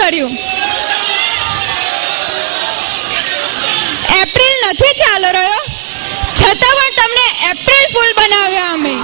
કર્યું. એપ્રિલ નથી ચાલો રહ્યો, છતાં પણ તમને એપ્રિલ ફૂલ બનાવ્યા અમે.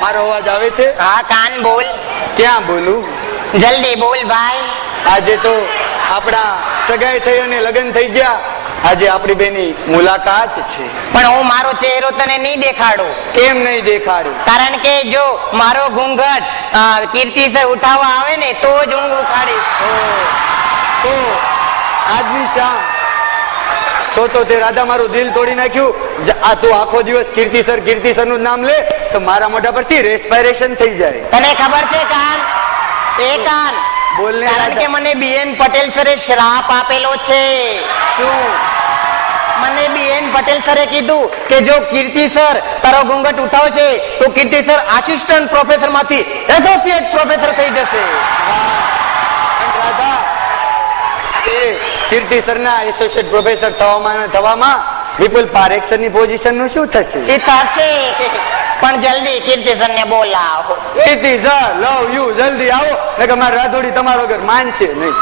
મારો અવાજ આવે છે? હા કાન બોલ. ક્યાં બોલું? જલ્દી બોલ ભાઈ. આજે તો આપણા સગાઈ થઈ અને લગ્ન થઈ ગયા. આજે આપણી બેની મુલાકાત છે. પણ હું મારો ચહેરો તને નહીં દેખાડું. કેમ નહીં દેખાડું? કારણ કે જો મારો ઘૂંઘટ કીર્તિસર ઉઠાવવા આવે ને તો જ હું ઉખાડીશ. તો આજની શામ તો તે રાધા મારું દિલ તોડી નાખ્યું. આ તું આખો દિવસ કીર્તિસર નું નામ લે તો મારા મોઢા પરથી રેસ્પિરેશન થઈ જાય. તને ખબર છે કાન? એ કાન બોલને. કારણ કે મને બીએન પટેલ સરે શ્રાપ આપેલો છે. શું? મને બીએન પટેલ સરે કીધું કે જો કીર્તિસર તારો ઘૂંઘટ ઉઠાવશે તો કીર્તિસર આસિસ્ટન્ટ પ્રોફેસર માંથી એસોસિએટ પ્રોફેસર થઈ જશે. કીર્તિસરના એસોસિએટ પ્રોફેસર થવામાં વિપુલ પારેખ ની પોઝિશન નું શું થશે? એ થશે, પણ જલ્દી કીર્તિસર ને બોલાવો. કીર્તિસર લવ યુ, જલ્દી આવો નકર મારી રાધોડી તમારા વગર માનશે નહીં.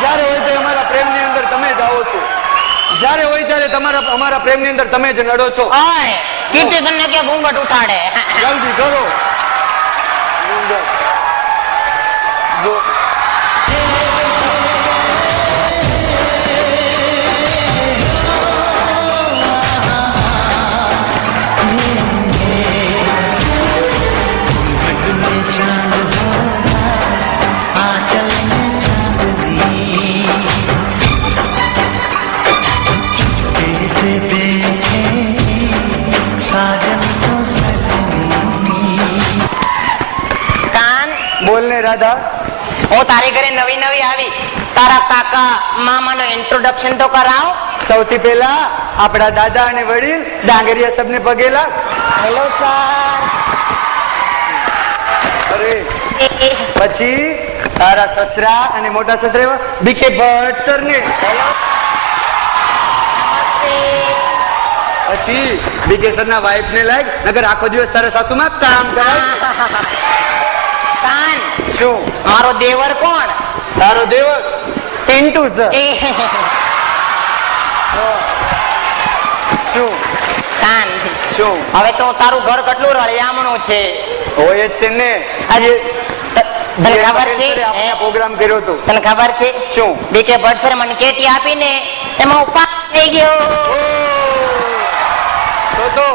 જ્યારે હોય તો અમારા પ્રેમની અંદર તમે જ આવો છો. જ્યારે હોય ત્યારે અમારા પ્રેમની અંદર તમે જ નડો છો. કીર્તિસર ને કે ઘૂંઘટ ઉઠાડે. જલ્દી કરો. જો રાધા, હું તારી ઘરે નવી આવી, તારા કાકા મામાનો ઇન્ટ્રોડક્શન તો કરાવ. સૌથી પહેલા આપણા દાદા અને વડીલ ડાંગરિયા સબને પગે લાગ. Hello sir. અરે પછી તારા સસરા અને મોટા સસરા બીકે ભટ્ટ સર ને. પછી બીકે સર ના વાઇફ ને લાગ, નગર આખો દિવસ તારા સાસુમાં કામ કરાય. કાન શું? મારો દેવર કોણ? તારો દેવર પિન્ટુ સર. શું કાન? શું? હવે તો તારું ઘર કેટલું રળિયામણું છે. હોય જ તેને. આજે તને ખબર છે આપણે પ્રોગ્રામ કર્યો હતો. તને ખબર છે શું? બીકે ભટ્ટ સર મને કેટી આપીને એમાં ઉપાસ થઈ ગયો. તો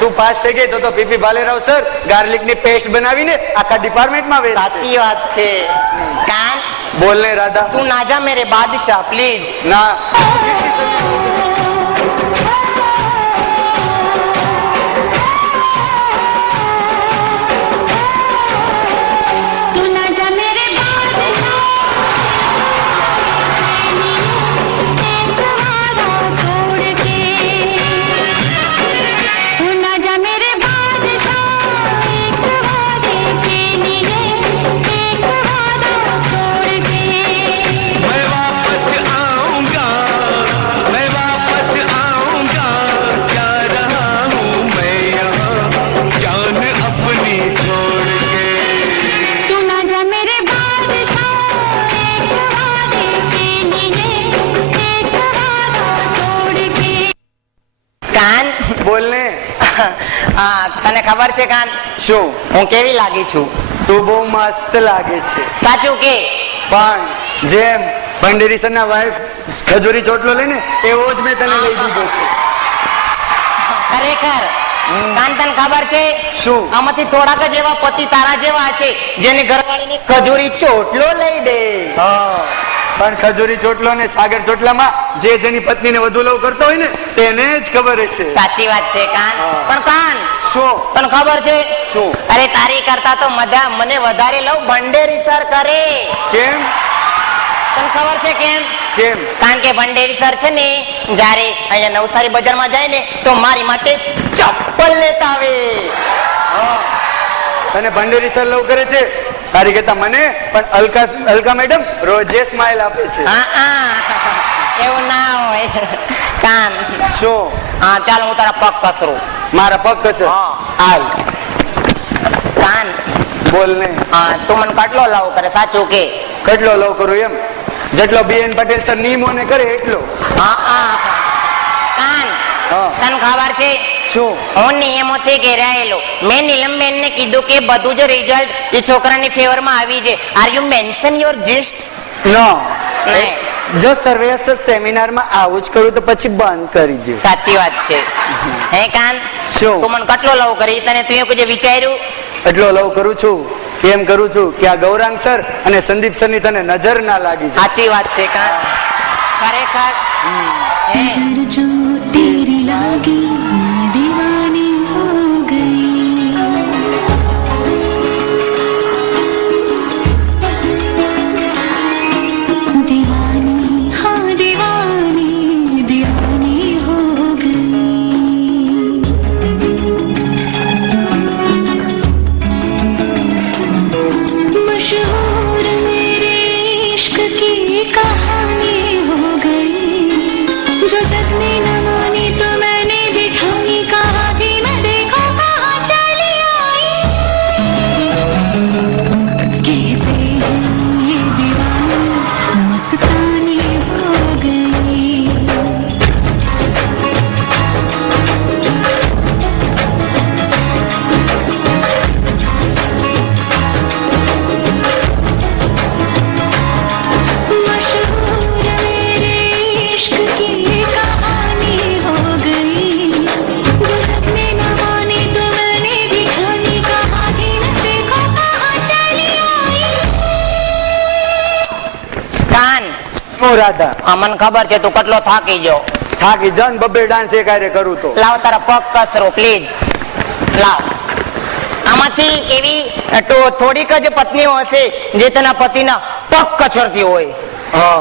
તું પાસ થઈ ગઈ તો પીપી ભાલેરાવ સર ગાર્લિક ની પેસ્ટ બનાવીને આખા ડિપાર્ટમેન્ટમાં વેચે. સાચી વાત છે. કાન બોલને રાધા. તું ના જા મેરે બાદશાહ પ્લીઝ. ના. હા, તને ખબર છે કાન શું? હું કેવી લાગી છું? તું બહુ મસ્ત લાગે છે. સાચું કે? પણ જેમ ભંડેરી સરના વાઈફ ખજૂરી ચોટલો લઈને એવો જ મેં તને લઈ દીધો છે. ખરેખર કાન તને ખબર છે શું? આમાંથી થોડાક જ એવા પતિ તારા જેવા છે જેની ઘરવાળીની ખજૂરી ચોટલો લઈ દે. હા, પણ ખજૂરી ચોટલો ને સાગર ચોટલામાં જે જેની પત્નીને વધુ લવ કરતો હોય ને તેને જ ખબર હશે. સાચી વાત છે કાન. પણ કાન શું? તને ખબર છે શું? અરે તારી કરતા તો મને વધારે લવ ભંડેરી સર કરે. કેમ? તને ખબર છે કેમ? કેમ? કારણ કે ભંડેરી સર છે ને જ્યારે અહીંયા નવસારી બજારમાં જાય ને તો મારી માટે ચપ્પલ લેતા આવે. અને ભંડેરી સર લવ કરે છે તારી કરતા મને, પણ અલકા મેડમ રોજે સ્માઈલ આપે છે. એવું ના હોય કાન. શું? હા, ચાલ હું તારા પગ કસરું. મારા પગ કચર? હા. હાલ કાન બોલ ને. હા, તું મને કેટલો લવ કરે સાચું કે? કેટલો લવ કરું એમ? જેટલો બીએન પટેલ સર નિયમોને કરે એટલો. કાન હા. તને ખબર છે શું? હું નિયમોથી ઘેરાયેલો. મેં નીલમબેનને કીધું કે બધું જ રિઝલ્ટ એ છોકરાની ફેવરમાં આવી છે. Are you mention your gist? No. નહીં. જો સર્વેસ સેમિનારમાં આવું જ કરું તો પછી બંધ કરી દઉં. સાચી વાત છે. હે કાન શું? તું મને કેટલો લવ કરી તને તું એવું કજે વિચાર્યું? એટલો લવ કરું છું. કેમ કરું છું કે આ ગૌરાંગ સર અને સંદીપ સર ની તને નજર ના લાગી જાય. સાચી વાત છે કાન. ખરેખર હે नजर जो तेरी लागी मैं दीवानी हो गई. दीवानी हाँ दीवानी दीवानी हो गई. मशहूर मेरे इश्क की कहानी हो गई. जो जग ने न मानी तो मैंने भी ठानी. कहा कि मैं देखो कहाँ चली आई. कहते हैं ये दीवानी मस्तानी हो गई. मशहूर मेरे इश्क की कहानी हो गई. जो जग ने न मानी तो मैंने भी ठानी. कहा कि मैं देखो कहाँ चली आई. કાન ઓ રાધા, હા, મને ખબર છે તું કેટલો થાકી ગયો. થાકી જન બબ્બે ડાન્સ એક હારે કરું તો. લાવ તારા પગ કસરો પ્લીઝ. લાવ. આમાંથી એવી થોડીક જ પત્નીઓ હશે જે તેના પતિના પગ કચરતી હોય. હા,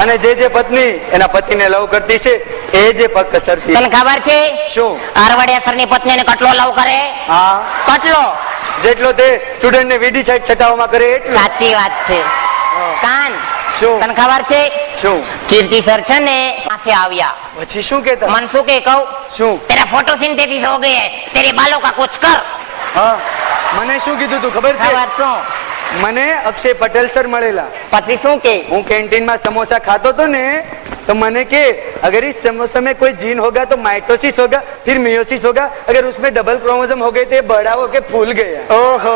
અને જે પત્ની એના પતિને લવ કરતી છે એ જે પગ કસરતી. તને ખબર છે શું? આરવડિયા સરની પત્નીને કેટલો લવ કરે? હા, કેટલો? જેટલો તે સ્ટુડન્ટ ને વીડી સાઈડ છટાવવામાં કરે એટલો. સાચી વાત છે કાન. શું? તને ખબર છે શું? કીર્તિ સર છે ને પાસે આવ્યા. પછી શું કેતા? મન શું કે કહું? શું? તેરા ફોટોસિન્થેસિસ હો ગઈ હે, તેરે બાलों का कुछ कर. હા, મને શું કીધું તું ખબર છે? ખબર શું? મને અક્ષય પટેલ સર મળેલા. પછી શું કે? હું कैंटीन समोसा खाता तो ने तो मैंने के अगर इस समोसा में कोई जीन होगा तो माइटोसिस होगा, फिर मियोसिस होगा, अगर उसमें डबल क्रोमोसोम हो गए तो ये बड़ा होके फूल गया. ઓહો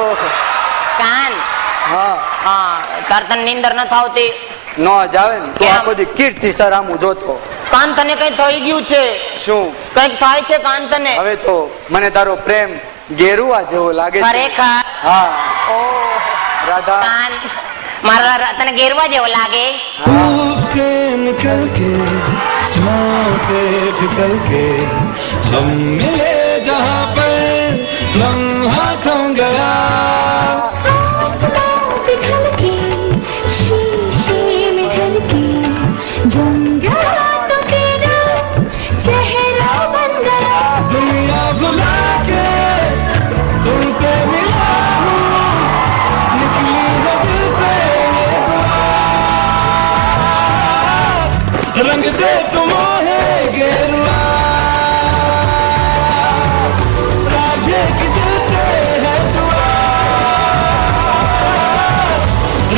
કાન. हाँ, હા, તાર તને નીંદર ન થાવતી? નો જાવે ને તો કેમ? આખો દી કીર્તિ સર આમ જોતો. કાન તને કઈ થઈ ગયું છે? શું? કઈક થાય છે કાન તને? હવે તો મને તારો પ્રેમ ગેરુઆ જેવો લાગે છે. ખરેખર? હા ઓહ રાધા. કાન મારા તને ગેરવા જેવો લાગે? धूप से निकल के छाँव से फिसल के हम मिले जहाँ पर लम्हा थम गया. आसमां पिघल के शीशे में ढल के जम गया तो तेरा चेहरा बन गया. दुनिया भुला के तुमसे मिला हूँ, निकली है दिल से ये दुआ. रंग दे तुम है गेरुआ, राजे की दिल से है दुआ.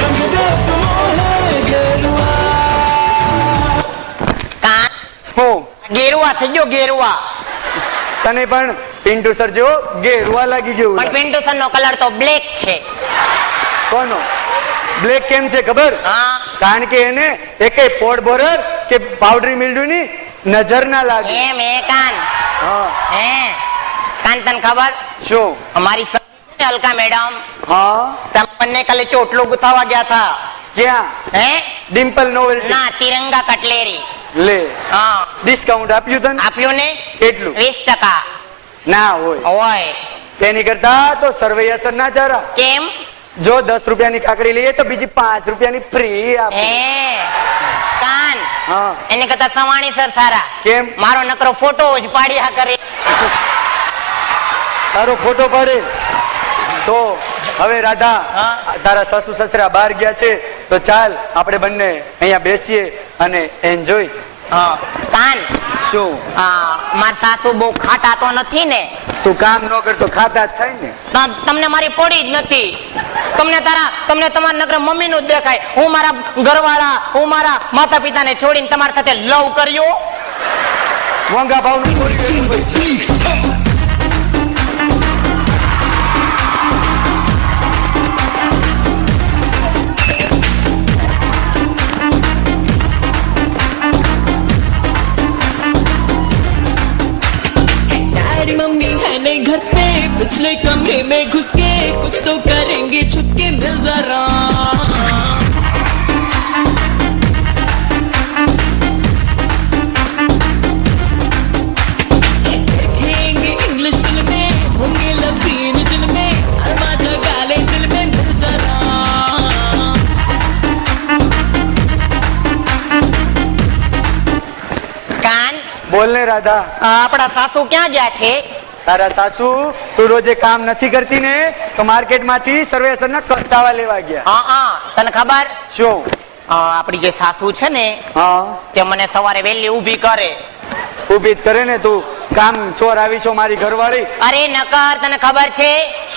रंग दे तुम है गेरुआ. કાન હું ગેરુવા થઈ ગયો ગેરુવા. તને પણ પિન્ટુ સર જેવો ગેરવા લાગી ગયું પણ પિન્ટુ સર નો કલર તો બ્લેક છે. કોનો બ્લેક કેમ છે ખબર? હા. કારણ કે એને એકે પોડ બોરર કે પાવડરી મિલ્ડ્યુ ની નજર ના લાગે. એમ એ કાન હા. હે કાન તને ખબર શું? અમારી સર છે ને અલકા મેડમ, હા. તમે બંને કાલે ચોટલો ગુથાવા ગયા હતા. ક્યાં? હે ડિમ્પલ નોવેલ્ટી. ના, તિરંગા કટલેરી. લે હા, ડિસ્કાઉન્ટ આપ્યું તને? આપ્યું ને કેટલું? 20%. ના હોય. હોય. તેની કરતા તો સર્વે અસર ના ચારા. કેમ? જો 10 રૂપિયાની કાકડી લઈએ તો બીજી 5 રૂપિયાની ફ્રી આપે. હે કાન હા. એને કરતા સવાણી સર સારા. કેમ? મારો નકરો ફોટો જ પાડ્યા કરે. તારો ફોટો પાડે તો હવે રાધા, હા. તારા સાસુ સસરા બહાર ગયા છે તો ચાલ આપણે બંને અહીંયા બેસીએ અને એન્જોય. હા કાન, શું? માર સાસુ બહુ ખાટા તો નથી ને? તું કામ ન કરતો ખાતા જ થાય ને. તમને મારી પડી જ નથી. તમને તમારા નકર મમ્મી નું જ દેખાય. હું મારા ઘરવાળા, હું મારા માતા પિતાને છોડીને તમારી સાથે લવ કર્યો. મોંઘા ભાવનું डैडी मम्मी है नहीं घर पे, पिछले कमरे में घुस के कुछ तो करेंगे, छुपके मिल जरा. देखेंगे इंग्लिश फिल्में, होंगे लव सीन जिनमें हर बाजा गाले दिल में मिल जरा. કાન, બોલ ને રાધા. આપણા સાસુ ક્યાં ગયા છે? તારા સાસુ તું રોજે કામ નથી કરતી ને તો માર્કેટમાંથી સર્વેસરના કસ્તાવા લેવા ગયા. તને ખબર? શું? આપણી જે સાસુ છે ને હા. તે મને સવારે વહેલી ઊભી કરે. ઊભી જ કરે ને. તું કામ ચોર આવી છો મારી ઘરવાળી. અરે નકર, તને ખબર છે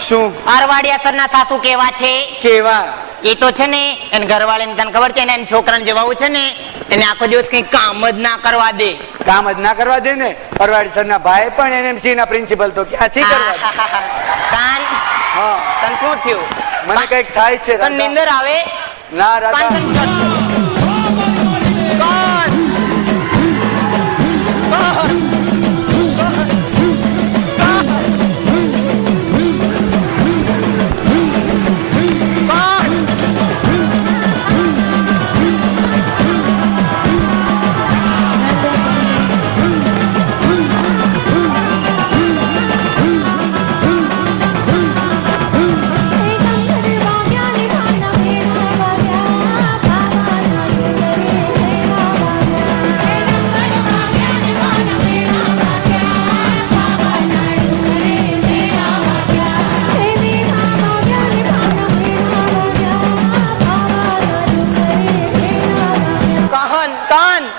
શું? આરવાડિયા સરના સાસુ કેવા છે? કેવા? એ તો છે ને એને ઘરવાળીને તને ખબર છે ને, એના છોકરાને જે વહુ છે ને એને આખો દિવસ કઈ કામ જ ના કરવા દે. કામ જ ના કરવા દે ને. પરવાડી સરના ભાઈ પણ એનએમસી ના પ્રિન્સિપલ તો ક્યાંથી કરવા દે? કાન, હા. તને શું થયું? મને કઈક થાય છે તને રાધા. નીંદર આવે? ના કાન, રાધા. તને કાન.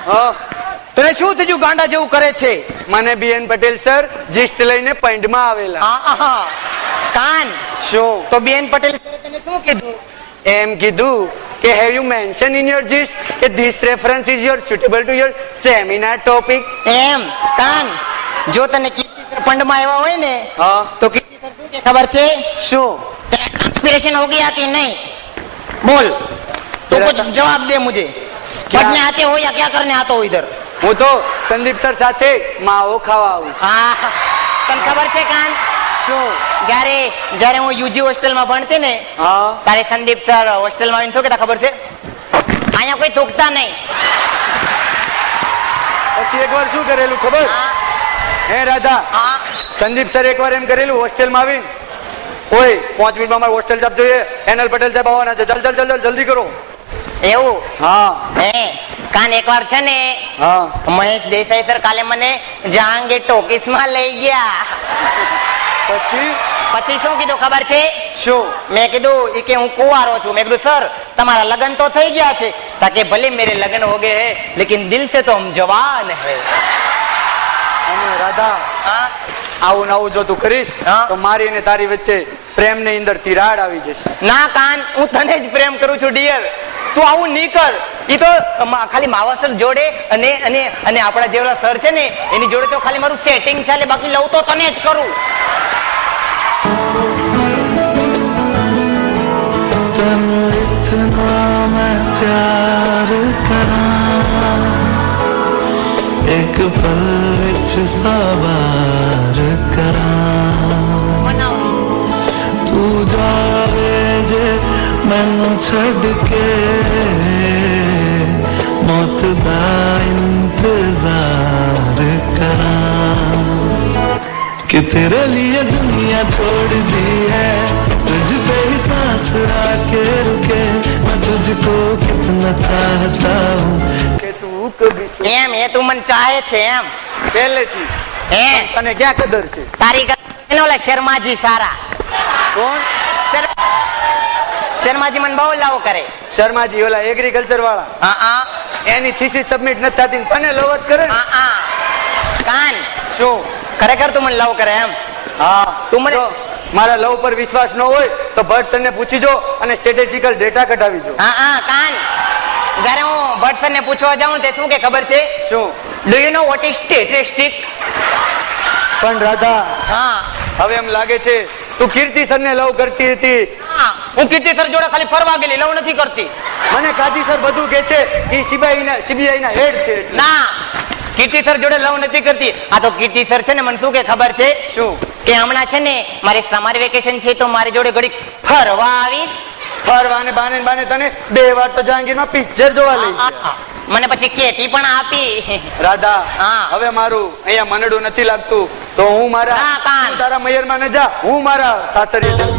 હા. તને શું થયું? ગાંડા જેવું કરે છે. મને બીએન પટેલ સર જીસ્ટ લઈને પંડમાં આવેલા. કાન, શું? તો બેન પટેલ સરે તને શું કીધું? એમ કીધું કે have you mention in your gist કે this reference is your suitable to your seminar topic. એમ કાન, જો તને કીર્તિસર ફંડમાં આવ્યા હોય ને હા. તો કીર્તિસર શું કે ખબર છે? શું? तेरा ट्रांसपिरेशन हो गया कि नहीं? बोल तो कुछ जवाब दे मुझे. क्या? पढ़ने आते हो या क्या करने आते हो इधर? હું તો સંદીપ સર સાથે માવો ખાવા આવું છું. હા, તને ખબર છે કાન, શું? જ્યારે હું યુજી હોસ્ટેલમાં ભણતી ને હા. તારે સંદીપ સર હોસ્ટેલમાં આવીને શું કહેતા ખબર છે? અહીંયા કોઈ થૂકતા નહીં. પછી એકવાર શું કરેલું ખબર? હા, હે રાધા, હા. સંદીપ સર એકવાર એમ કરેલું હોસ્ટેલમાં આવીને, ઓય 5 મિનિટમાં અમારે હોસ્ટેલ સાહેબ જોઈએ, એનએલ પટેલ સાહેબ આવવાના છે, જલ જલ જલ જલ્દી કરો. એવું? હા. હે કાન, એકવાર છે ને હા. મહેશ દેસાઈ સર કાલે મને જહાંગીર ટોકીસમાં લઈ ગયા. પછી શું કીધું ખબર છે? શું? મેં કીધું ઈ કે હું કુંવારો છું. મેં કીધું સર તમારા લગ્ન તો થઈ ગયા છે. તાકે ભલે મેરે લગ્ન હો ગए हैं लेकिन दिल से तो हम जवान है. અને રાધા, હા, આવું ને આવું જો તું કરીશ હા. તો મારી અને તારી વચ્ચે પ્રેમની અંદર તિરાડ આવી જશે. ના કાન, હું તને જ પ્રેમ કરું છું ડિયર. તું આવું નહીં કર. ઈ તો ખાલી માવાસર જોડે અને અને અને આપણા જેવલા સર છે ને એની જોડે તો ખાલી મારું સેટિંગ ચાલે, બાકી લઉં તો તને જ કરું. तनु इतना मैं प्यार करा, एक पल विच सवार करा, तू जावे जे मैनू छड़ के मौत दा इंतजार करा, कि तेरे लिए दुनिया छोड़ दी है, तुझ पे ही सांस आके रुके, मैं तुझको कितना चाहता हूँ. કે તું કભી સો એમ એ તું મને ચાહે છે એમ પહેલેથી હે તને ક્યાં કદર છે? તારી એને ઓલા શર્માજી સારા. કોણ? શર્માજી મને બહુ લાવો કરે. શર્માજી ઓલા એગ્રીકલ્ચર વાળા, હા હા એની થીસીસ સબમિટ નથી થતી ને તને લવ જ કરે ને? હા હા કાન શું? ખરેખર તું મને લવ કરે એમ? હા, તું મને- જો મારા લવ પર વિશ્વાસ ન હોય તો ભટ્ટ સરને પૂછી જો અને સ્ટેટિસ્ટિકલ ડેટા કઢાવી જો. હા હા કાન જ્યારે હું ભટ્ટ સરને પૂછવા જાઉં તે શું કે ખબર છે? શું? Do you know what is statistic? પણ રાધા, હા હવે એમ લાગે છે તું કીર્તિ સરને લવ કરતી હતી. હા હું કીર્તિ સર જોડે ખાલી ફરવા ગયેલી, લવ નથી કરતી. મને કાજી સર બધું કહે છે કે સીબીઆઈ ના હેડ છે એટલે. ના કીર્તિ સર જોડે લવ નથી કરતી. આ તો કીર્તિ સર છે ને મને શું કે ખબર છે? શું? કે હમણાં છે ને મારે સમર વેકેશન છે તો મારી જોડે ઘડીક ફરવા આવીશ. ફરવાને બાને બાને તને 2 વાર તો જહાંગીરમાં પિક્ચર જોવા લઈ ગયા. આ, મને પછી કેતી પણ આપી. રાધા, હા. હવે મારું અહીંયા મનડું નથી લાગતું તો હું મારા હા, કાન. તું તારા મયરમાં ન જા, હું મારા સાસરીએ જાઉં.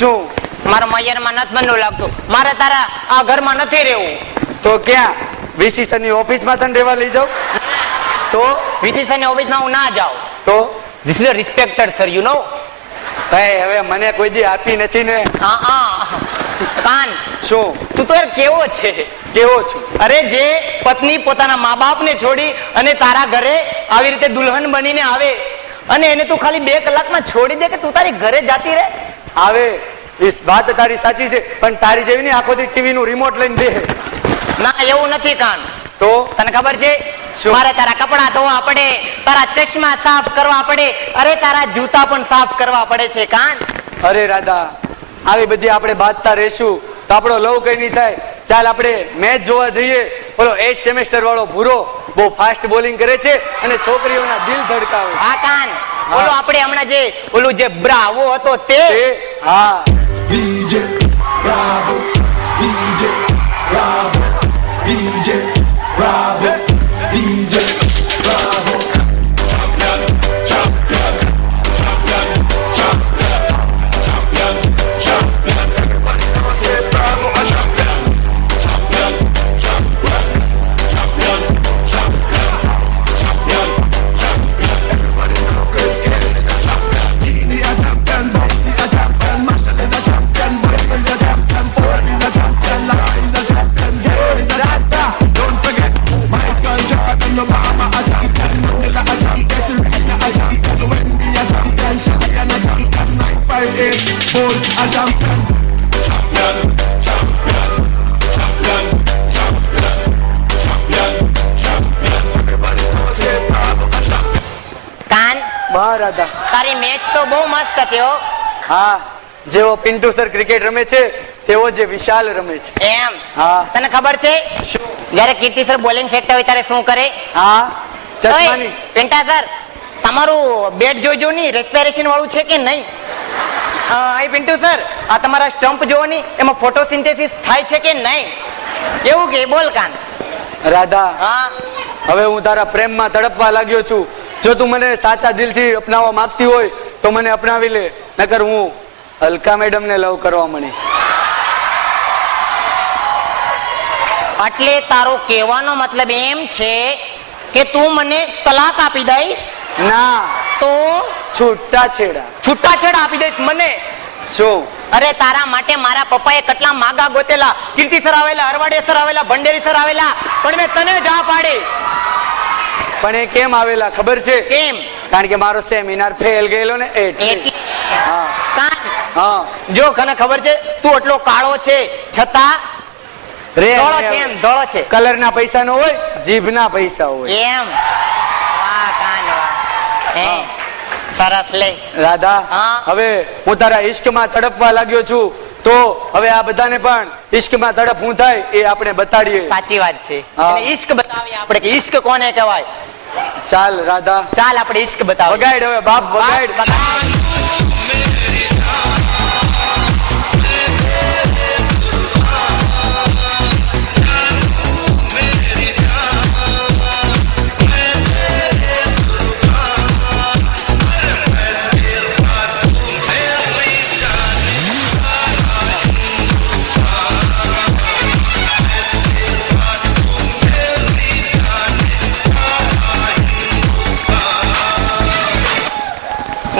શું? મારા મયરમાં નથી મનનું લાગતું. મારે તારા આ ઘરમાં નથી રહેવું. તો ક્યાં? વીસી સરની ઓફિસમાં તને રહેવા લઈ જાઉં તો? વિશેષણ ઓફિસમાં હું ના જાઉં. તો this is respected sir, you know. ભાઈ હવે મને કોઈ દી આપી નથી ને. હા હા કાન શું? તું તો યાર કેવો છે? કેવો છું? અરે જે પત્ની પોતાના મા બાપને છોડી અને તારા ઘરે આવી રીતે દુલ્હન બનીને આવે અને એને તું ખાલી 2 કલાકમાં છોડી દે કે તું તારી ઘરે જાતી રહે. આવે એ વાત તારી સાચી છે, પણ તારી જેવી નહીં આખો દી ટીવી નું રિમોટ લઈને બેહે. ના એવું નથી કાન. તો તને ખબર છે શું? મારે તારા કપડા ધોવા પડે, તારા ચશ્મા સાફ કરવા પડે, અરે તારા જૂતા પણ સાફ કરવા પડે છે કાન. અરે રાધા, આવી બધી આપણે બાંધતા રહેશું તો આપણો લવ કઈ નહીં થાય. ચાલ આપણે મેચ જોવા જઈએ. ઓલો 8 સેમેસ્ટર વાળો ભૂરો બહુ ફાસ્ટ બોલિંગ કરે છે અને છોકરીઓના દિલ ધડકાવે. હા કાન બોલો આપણે હમણાં જે ઓલું જે બ્રાવો હતો તે હા DJ Bravo, DJ Bravo, DJ Bravo, DJ Bravo. Champion, champion, champion, champion, champion, champion. Everybody know say Bravo a champion. Champion, champion, champion, champion, champion, champion. Everybody know Chris Kelly is a champion. Dini a champion, Bounty a champion, Marshall is a champion, Boy is a champion, Ford is a champion, Lara is a champion, Gary is a champion. Don't forget Michael Jordan, Obama a champion, Mandela a champion, Serena a champion, Wendy a champion, Cheyenne a champion, 958 Bulls a champion. Champion, champion, champion, champion, champion, champion. Everybody know say Bravo a champion. કાન બા રાધા. તારી match તો બહુ મસ્ત હતી હો. હા, જેવો પિન્ટુ સર ક્રિકેટ રમે છે તેવો જે વિશાલ રમે છે. એમ હા. તને ખબર છે શું? જ્યારે કીર્તિ સર બોલિંગ ફેંકતા હોય ત્યારે શું કરે? હા ચશ્માની. ઓય, પિન્ટા સર તમારું બેટ જોજો ની રેસ્પિરેશન વાળું છે કે નહીં? એ પિન્ટુ સર આ તમારા સ્ટમ્પ જોવો ની એમાં ફોટોસિન્થેસિસ થાય છે કે નહીં? એવું કે બોલ કાન. રાધા હા હવે હું તારા પ્રેમમાં તડપવા લાગ્યો છું. જો તું મને સાચા દિલથી અપનાવવા માંગતી હોય તો મને અપનાવી લે, નકર હું અલકા મેડમ ને લવ કરવા માંડીશ. એટલે તારો કહેવાનો મતલબ એમ છે કે તું મને તલાક આપી દઈશ? ના, તો છૂટા છેડા. છૂટાછેડા આપી દઈશ મને? શું? અરે તારા માટે મારા પપ્પાએ કેટલા માગા ગોતેલા. કીર્તિ સર આવેલા, અરવાડે સર આવેલા, ભંડેરી સર આવેલા, પણ મેં તને જા પાડી. પણ એ કેમ આવેલા ખબર છે? કેમ? કારણ કે મારો સેમિનાર ફેલ ગયેલો ને એટલે. એટલે હા કાન હા જો મને ખબર છે તું એટલો કાળો છે છતાં રે ધોળો છે. એમ ધોળો છે કલર ના પૈસા નો હોય, જીભના પૈસા હોય. એમ? વાહ કાન વાહ. હે સરસ લે. રાધા હા. હવે હું તારા ઈશ્કમાં તડપવા લાગ્યો છું, તો હવે આ બધાને પણ ઈશ્કમાં તડપ હું થાય એ આપણે બતાડીએ. સાચી વાત છે. હા. એને ઈશ્ક બતાવીએ આપણે કે ઈશ્ક કોને કહેવાય. ચાલ રાધા ચાલ આપણે ઈશ્ક બતાવીએ. વગાડ હવે બાપ વગાડ.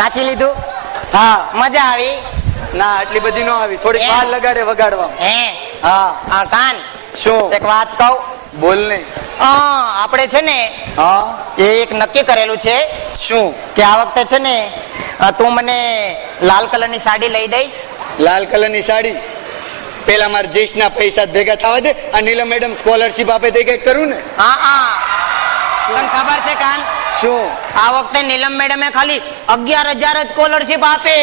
નાચી લીધું? હા મજા આવી? ના આટલી બધી નો આવી, થોડીક વાર લગાડે વગાડવા. હે હા આ કાન શું? એક વાત કહું? બોલ ને. આપણે છે ને હા એક નક્કી કરેલું છે શું? કે આ વખતે છે ને તું મને લાલ કલરની સાડી લઈ દઈશ? લાલ કલર ની સાડી? પેલા મારા જેશ ના પૈસા ભેગા થવા દે. આ નીલમ મેડમ સ્કોલરશીપ આપે તે કઈક કરું ને. હા તને ખબર છે કાન શું? આ વખતે નીલમ મેડમે ખાલી 11,000 જ સ્કોલરશીપ આપે.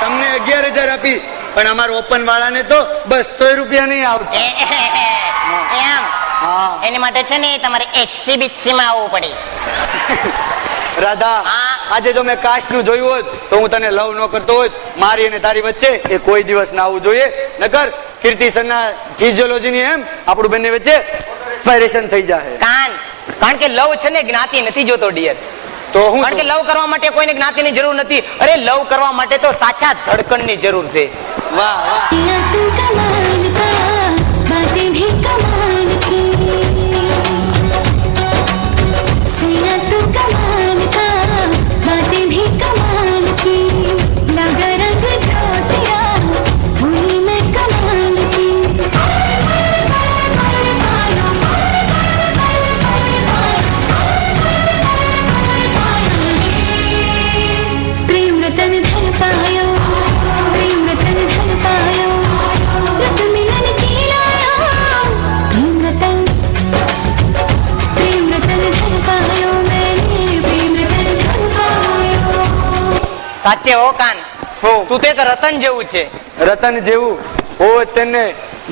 તમને 11,000 આપી, પણ અમારા ઓપન વાળાને તો 200 રૂપિયા નહીં આવતા. એમ? હા એની માટે છે ને તમારે SCBC માં આવવું પડે. રાધા હા. આજે જો મેં કાસ્ટ નું જોયું હોત તો હું તને લવ ન કરતો હોત. મારી અને તારી વચ્ચે એ કોઈ દિવસ ના આવવું જોઈએ. નકર કીર્તિ સરના ફિઝિયોલોજી ની એમ આપણું બંને વચ્ચે ઇન્સ્પાયરેશન થઈ જાય. કારણ કે લવ છે ને જ્ઞાતિ નથી જોતો ડિયર. તો હું કારણ કે લવ કરવા માટે કોઈને જ્ઞાતિની જરૂર નથી. અરે લવ કરવા માટે તો સાચા ધડકણની જરૂર છે. વાહ વાહ. या तू कमाल का बातें भी कमाल की सिया तू कमाल का बातें भी कमाल की लगा रंग ज्योतिया हुई मैं कमाल की प्रेम रतन धन पायो प्रेम रतन धन पायो रत मिलन की लाया प्रेम रतन धन पायो मैंने प्रेम रतन धन पायो સાચે હો કાન હું તું તો એક રતન જેવું છે. રતન જેવું હોય તેને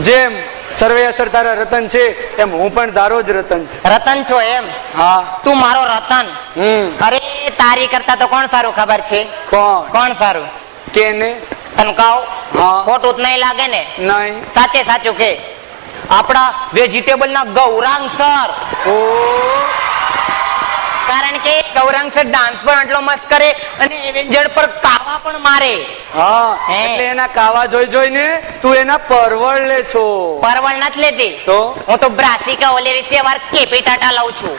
જેમ સર્વે અસર તારા રતન છે એમ હું પણ તારો જ રતન છે. રતન છો એમ? હા. તું મારો રતન? અરે તારી કરતા તો કોણ સારું ખબર છે? કોણ સારું? કેને? તને કહું? હા. ખોટું જ નહીં લાગે ને? નહીં. સાચે સાચું કે આપણા વેજીટેબલ ના ગૌરાંગ સર. ઓ કારણ કે ગૌરાંગ સર ડાન્સ પણ આટલો મસ્ત કરે અને એવેન્જર પર કાવા પણ મારે. હા હે. એટલે એના કાવા જોઈ જોઈને તું એના પરવળ લે છો. પરવળ નથી લેતી તો? હું તો બ્રાસિકા ઓલેરી વાર કેપી ટાટા લઉં છું.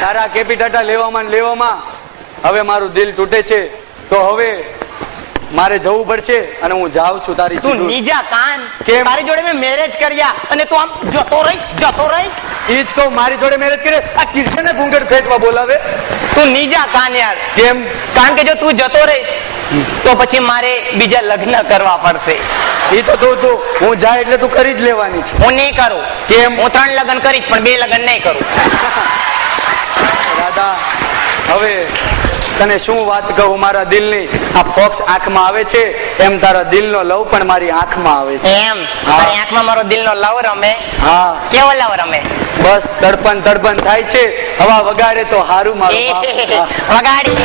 તારા કેપિટાટા લેવામાં ને લેવામાં હવે મારું દિલ તૂટે છે. તો હવે મારે જવું પડશે અને હું જાઉં છું તારી તું દૂર. નીજા કાન. કેમ? તારી જોડે મેં મેરેજ કર્યા અને તું આમ જતો રહીશ. ઈ જ કહું, મારી જોડે મેરેજ કરે આ કીર્તને ઘૂંઘટ ખેંચવા બોલાવે. તું નીજા કાન યાર. કેમ? કારણ કે જો તું જતો રહીશ તો પછી મારે બીજા લગ્ન કરવા પડશે. ઈ તો તું હું જાય એટલે તું કરી જ લેવાની છે. હું નહીં કરું. કેમ? હું 3 લગ્ન કરીશ પણ 2 લગ્ન નહીં કરું. રાધા હવે તને શું વાત કહું મારા દિલની, આ ફોક્સ આંખમાં આવે છે એમ તારા દિલનો લવ પણ મારી આંખમાં આવે છે. એમ હા. મારી આંખમાં મારો દિલનો લવ રમે. હા કેવો લવ રમે? બસ તડપણ તડપણ થાય છે, હવા વગાડે તો હારું મારું બાપ. હા. વગાડી.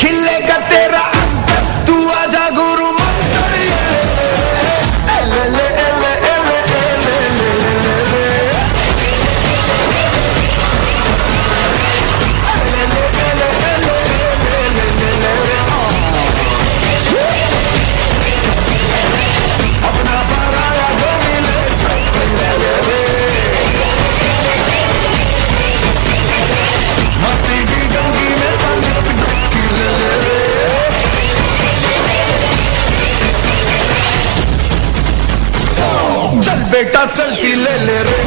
खिलेगा तेरा अंतर, तू आजा गुरु मंत्र. एले ले एले एले एले अपना पराया जो मिले मस्ती की गंगी में चल बेटा सेल्फी ले ले रे.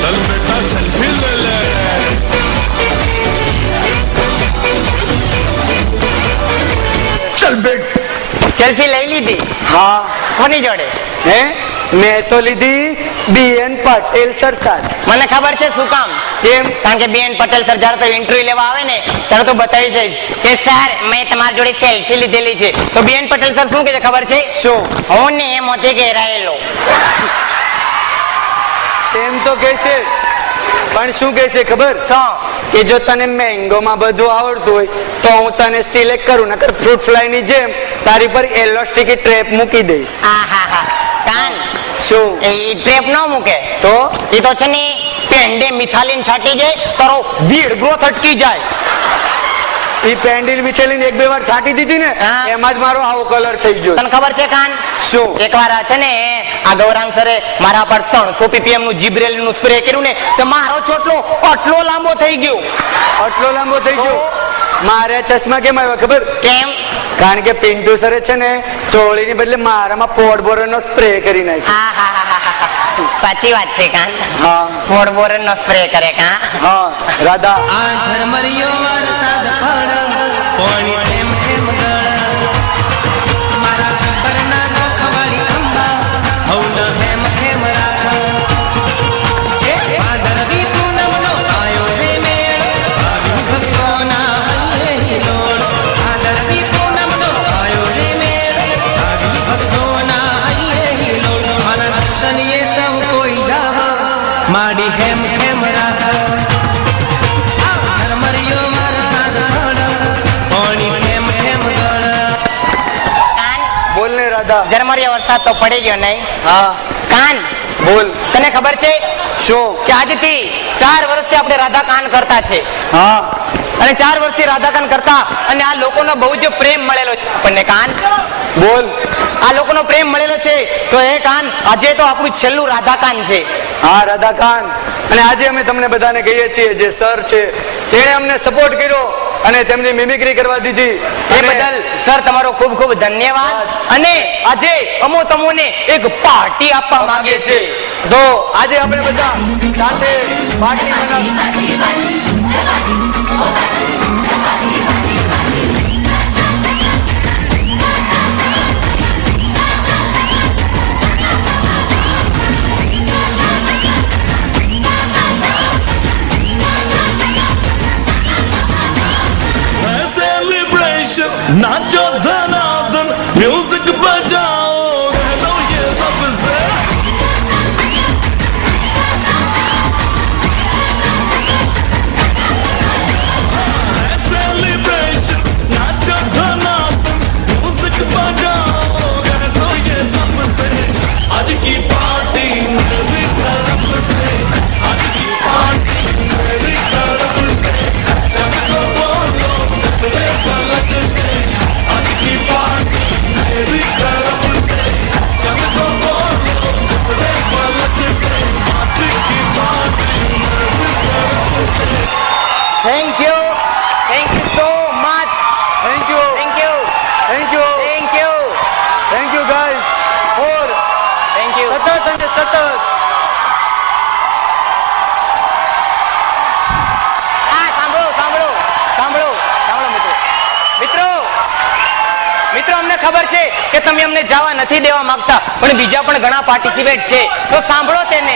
चल बेटा सेल्फी ले ले. चल बेट સેલ્ફી લઈ લીધી? હા કોની જોડે? હે મેં તો લીધી BN પટેલ સર સાથે. મને ખબર છે શું કામ. કેમ? કારણ કે BN પટેલ સર જ્યારે તો ઇન્ટરવ્યુ લેવા આવે ને ત્યારે તો બતાવી છે કે સર મેં તમારી જોડે સેલ્ફી લીધેલી છે. તો BN પટેલ સર શું કહે છે ખબર છે? શું? હું ને મોતે ઘેરાયેલો. એમ તો કહેશે, પણ શું કહેશે ખબર? શું? કે જો તને મેંગોમાં બધું આવડતું હોય તો હું તને સિલેક્ટ કરું, નકર ફ્રૂટ ફ્લાય ની જેમ તારી પર એલોસ્ટિક ટ્રેપ મૂકી દઈશ. આહાહા. કાન શું? એ ટ્રેપ ન મૂકે તો એ તો છે ને પેંડે મિથાલીન છાંટી જાય તારો વીડ ગ્રોથ અટકી જાય. ઈ પેન્ડિલ બિછેલીને એક બે વાર છાંટી દીધી ને હા. એમાં જ મારો આવો કલર થઈ ગયો. તને ખબર છે કાન? શું? એકવાર છે ને આ ગૌરાંગ સરે મારા પર 300 ppm નું જીબ્રેલ નું સ્પ્રે કર્યું ને તો મારો ચોટલો આટલો લાંબો થઈ ગયો. આટલો લાંબો થઈ ગયો. મારે ચશ્મા કેમ આવ્યા ખબર? કેમ? કારણ કે પિન્ટુ સરે છે ને ચોળીની બદલે મારામાં પોડબોરનો સ્પ્રે કરી નાખ્યો. આહાહાહાહા. સાચી વાત છે કાન. હા ફોડબોરન નો સ્પ્રે કરે કા. હા રાધા. આ ઝરમરિયો વરસાદ પડ પાણી ઠેમ ઠેમ ગળ મારા ગબ્બરના નખવાળી અંબા હવન હેમ હેમ રાખ ભાદરવી પૂનમનો આયો રે મેળ આવી ભક્તોના હૈયે હિલોળ ભાદરવી પૂનમનો આયો રે મેળ આવી ભક્તોના હૈયે હિલોળ મારા દર્શનીએ સૌ કોઈ જાવ માડી હેમ હેમ રાખ બોલ ને રાધા. ઝરમરિયા વરસાદ તો પડી ગયો નહીં? હા કાન બોલ. તને ખબર છે શું? કે આજથી 4 વર્ષથી આપણે રાધા કાન કરતા છે હા અને 4 વર્ષથી રાધા કાન કરતા અને આ લોકોનો બહુ જ પ્રેમ મળેલો છે આપણને કાન. બોલ. આ લોકોનો પ્રેમ મળેલો છે તો એ કાન આજે તો આપણું છેલ્લું રાધા કાન છે. હા રાધા ખાન. અને આજે અમે તમને બધાને કહીએ છીએ જે સર છે તેણે અમને સપોર્ટ કર્યો અને તેમની મિમિક્રી કરવા દીધી એ બદલ સર તમારો ખૂબ ખૂબ ધન્યવાદ. અને આજે અમો તમને એક પાર્ટી આપવા માંગે છે. તો આજે આપણે બધા સાથે પાર્ટી મનાવીએ. celebration, नाचो धनाधन, म्यूजिक बजाओ, कह दो ये सबसे. Celebration, नाचो धनाधन, म्यूजिक बजाओ, कह दो ये सबसे. आज की पार्टी मेरी तरफ से, आज की पार्टी मेरी तरफ से. सबको बोलो मेरे पलक से, आज की અને સતત. સાંભળો સાંભળો સાંભળો સાંભળો મિત્રો મિત્રો અમને ખબર છે કે તમે અમને જવા નથી દેવા માંગતા, પણ બીજા પણ ઘણા પાર્ટિસિપેટ છે, તો સાંભળો તેને.